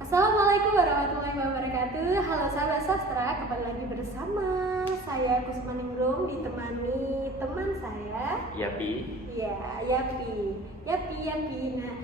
Assalamualaikum warahmatullahi wabarakatuh. Halo sahabat sastra, kembali lagi bersama saya Kusmaningrum ditemani teman saya Yapi. Ya, Yapi. Nah,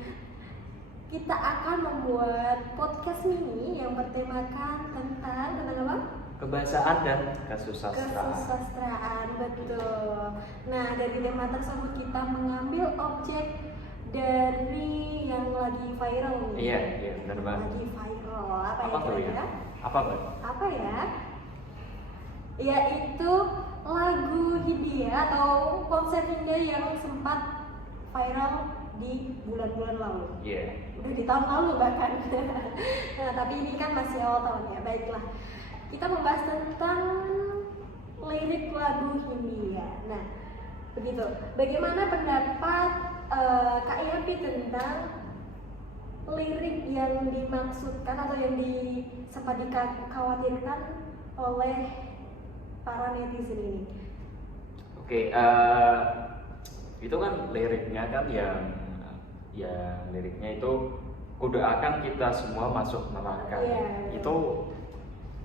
kita akan membuat podcast mini yang bertemakan tentang apa? Kebahasaan dan kasus sastra. Kesusastraan, betul. Nah, dari tema tersebut kita mengambil objek dari yang lagi viral nih. Iya, benar banget. Lagi viral Apa tuh ya? Apa, Mbak? Apa ya? Yaitu lagu Hindia atau konser Hindia yang sempat viral di bulan-bulan lalu. Iya. Udah di tahun lalu bahkan. Nah, tapi ini kan masih awal tahun ya. Baiklah. Kita membahas tentang lirik lagu Hindia. Nah, begitu. Bagaimana pendapat Kak Yapi tentang lirik yang dimaksudkan atau yang sempat dikhawatirkan oleh para netizen ini? Oke, itu kan liriknya kan ya liriknya itu kuda akan kita semua masuk neraka. Iya. Itu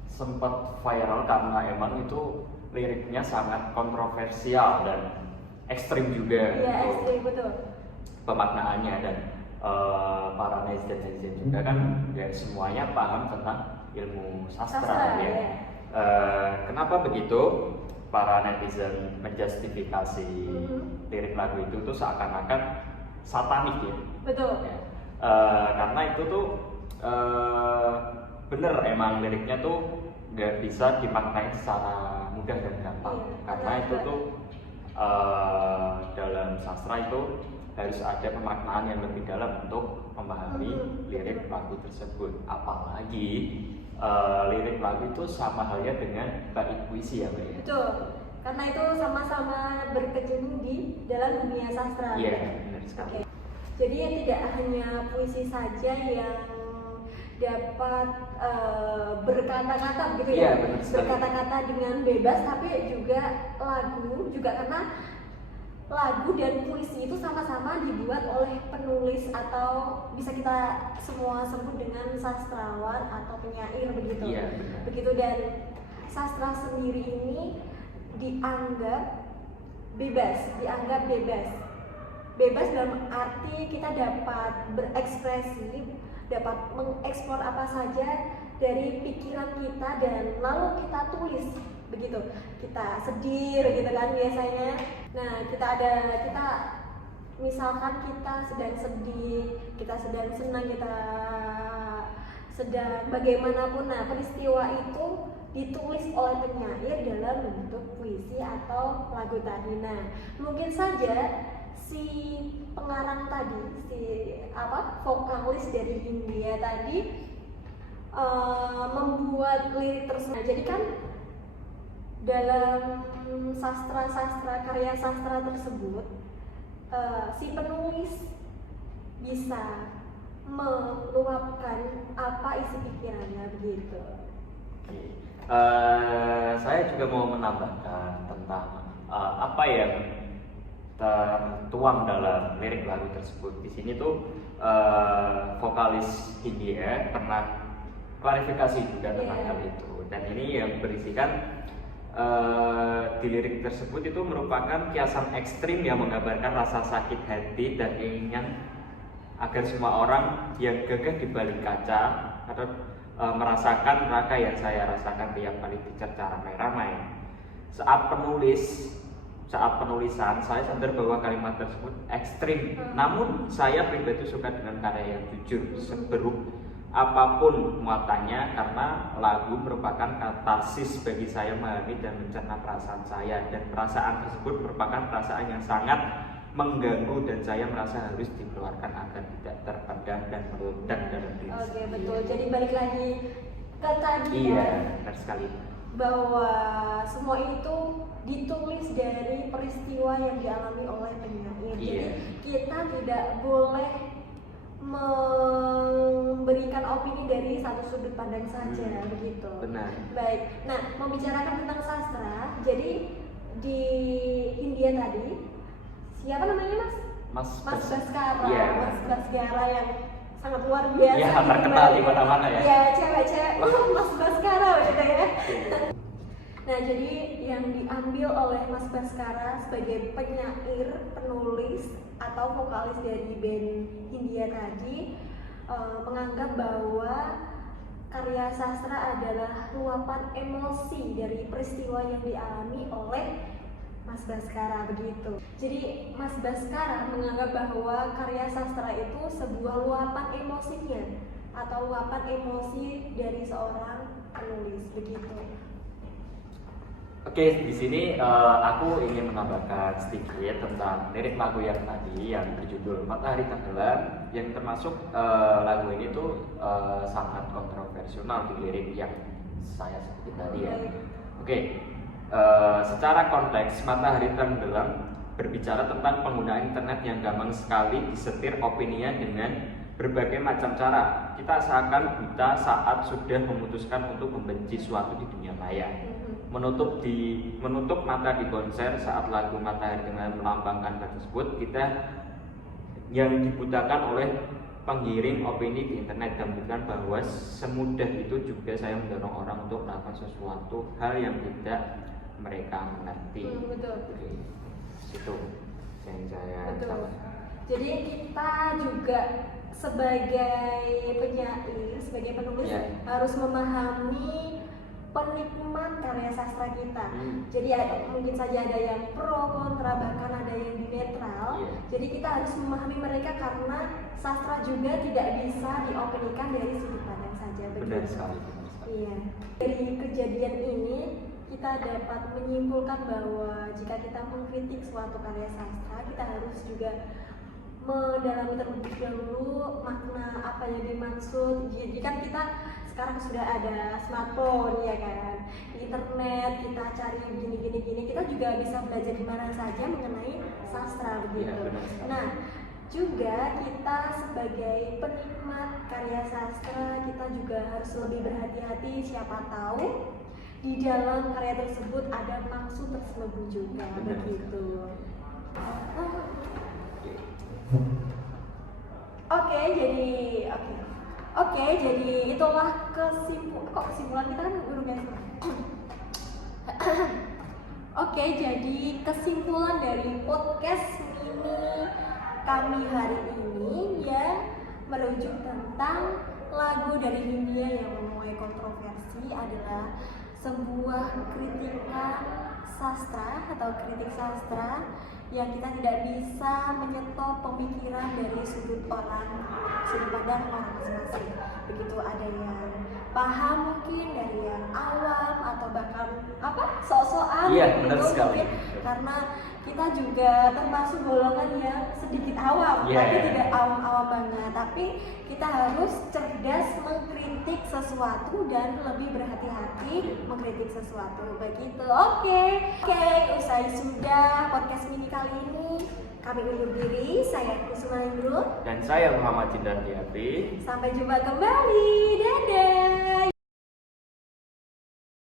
sempat viral karena emang itu liriknya sangat kontroversial dan ekstrim juga. Iya, gitu. ekstrim, betul. Pemaknaannya dan para netizen juga kan ya semuanya paham tentang ilmu sastra ya. Iya. Kenapa begitu? Para netizen menjustifikasi lirik lagu itu tuh seakan-akan satanik ya. Betul. Ya. Karena itu tuh bener emang liriknya tuh nggak bisa dimaknai secara mudah dan gampang. Iya, Karena betul. itu tuh dalam sastra itu harus ada pemaknaan yang lebih dalam untuk memahami lirik lagu tersebut. Apalagi lirik lagu itu sama halnya dengan bait puisi ya, Mbak ya. Betul. Karena itu sama-sama berkecimpung di dalam dunia sastra. Iya, benar sekali. Oke. Jadi tidak hanya puisi saja yang dapat berkata-kata begitu ya. Iya, benar sekali. Berkata-kata dengan bebas, tapi juga lagu juga karena lagu dan puisi itu sama-sama dibuat oleh penulis atau bisa kita semua sebut dengan sastrawan atau penyair begitu. Iya, benar. Begitu, dan sastra sendiri ini dianggap bebas. Bebas dalam arti kita dapat berekspresi, dapat mengeksplor apa saja dari pikiran kita dan lalu kita tulis begitu. Kita sedih gitu kan biasanya. Nah, kita misalkan kita sedang sedih, kita sedang senang, kita sedang bagaimanapun, nah peristiwa itu ditulis oleh penyair dalam bentuk puisi atau lagu tadi. Nah, mungkin saja si pengarang tadi, vokalis dari Hindia tadi membuat lirik tersebut. Nah, jadi kan dalam karya sastra tersebut si penulis bisa meluapkan apa isi pikirannya begitu. Oke. Saya juga mau menambahkan tentang apa yang tertuang dalam lirik lagu tersebut. Di sini tuh vokalis Hindia pernah klarifikasi juga tentang hal itu. Dan ini yang berisikan di lirik tersebut itu merupakan kiasan ekstrim yang menggambarkan rasa sakit hati dan keinginan agar semua orang yang gagah di balik kaca atau merasakan neraka yang saya rasakan tiap kali dicerca ramai-ramai. Saat penulisan saya sadar bahwa kalimat tersebut ekstrim. Namun saya pribadi suka dengan karya yang jujur, seberuk apapun muatannya, karena lagu merupakan katarsis bagi saya memahami dan mencerna perasaan saya, dan perasaan tersebut merupakan perasaan yang sangat mengganggu dan saya merasa harus dikeluarkan agar tidak terpendam dan meledak dalam diri Oke, sendiri. betul. Jadi balik lagi ke tadi Iya, kan, benar sekali. bahwa semua itu ditulis dari peristiwa yang dialami oleh penyair. Iya. Jadi kita tidak boleh memberikan opini dari satu sudut pandang saja begitu. Benar. Baik. Nah, membicarakan tentang sastra, jadi di Hindia tadi siapa namanya Mas? Mas Baskara. Iya. Mas Baskara yang sangat luar biasa. Ya, terkenal di mana-mana ya. Iya, cewek-cewek, Mas Baskara gitu ya. Nah, jadi yang diambil oleh Mas Baskara sebagai penyair, penulis atau vokalis dari band Hindia tadi menganggap bahwa karya sastra adalah luapan emosi dari peristiwa yang dialami oleh Mas Baskara begitu. Jadi Mas Baskara menganggap bahwa karya sastra itu sebuah luapan emosinya atau luapan emosi dari seorang penulis begitu. Oke, di sini aku ingin menambahkan sedikit tentang lirik lagu yang tadi yang berjudul Matahari Tenggelam, yang termasuk lagu ini tuh sangat kontroversial di lirik yang saya sebutin tadi ya. Oke, secara konteks Matahari Tenggelam berbicara tentang penggunaan internet yang gampang sekali disetir opininya dengan berbagai macam cara. Kita seakan buta saat sudah memutuskan untuk membenci suatu di dunia maya. Menutup mata di konser saat lagu Matahari Tenggelam melambangkan hal tersebut, kita yang dibutakan oleh penggiring opini di internet, dan bukan bahwa semudah itu juga saya mendorong orang untuk melakukan sesuatu hal yang tidak mereka mengerti. Betul. Oke, situ yang saya betul. Jadi kita juga sebagai penyair, sebagai penulis harus memahami penikmat karya sastra kita. Jadi mungkin saja ada yang pro, kontra, bahkan ada yang netral. Jadi kita harus memahami mereka karena sastra juga tidak bisa diopinikan dari sudut pandang saja. Benar sekali. Iya. Dari kejadian ini kita dapat menyimpulkan bahwa jika kita mengkritik suatu karya sastra, kita harus juga mendalami terlebih dahulu makna apa yang dimaksud. Jadi kan kita sekarang sudah ada smartphone ya kan, di internet kita cari gini, kita juga bisa belajar di mana saja mengenai sastra begitu. Nah, juga kita sebagai penikmat karya sastra, kita juga harus lebih berhati-hati, siapa tahu di dalam karya tersebut ada maksud terselubung juga begitu. Oke, jadi itulah kesimpulan kita kan guru guys. Oke, jadi kesimpulan dari podcast mini kami hari ini ya merujuk tentang lagu dari Hindia yang menuai kontroversi adalah sebuah kritikan sastra atau kritik sastra yang kita tidak bisa menyetop pemikiran dari sudut pandang orang masing-masing. Begitu, ada yang paham mungkin, dari yang awam atau bahkan sok-sokan. Iya, benar sekali. Karena kita juga termasuk golongan yang sedikit awam, tapi tidak awam-awam banget. Tapi kita harus cerdas mengkritik sesuatu dan lebih berhati-hati mengkritik sesuatu. Begitu. Oke, usai sudah podcast mini kali ini, kami undur diri. Saya Kusuma Indro dan saya Muhammad Cindan Diapi. Sampai jumpa kembali. Dadah.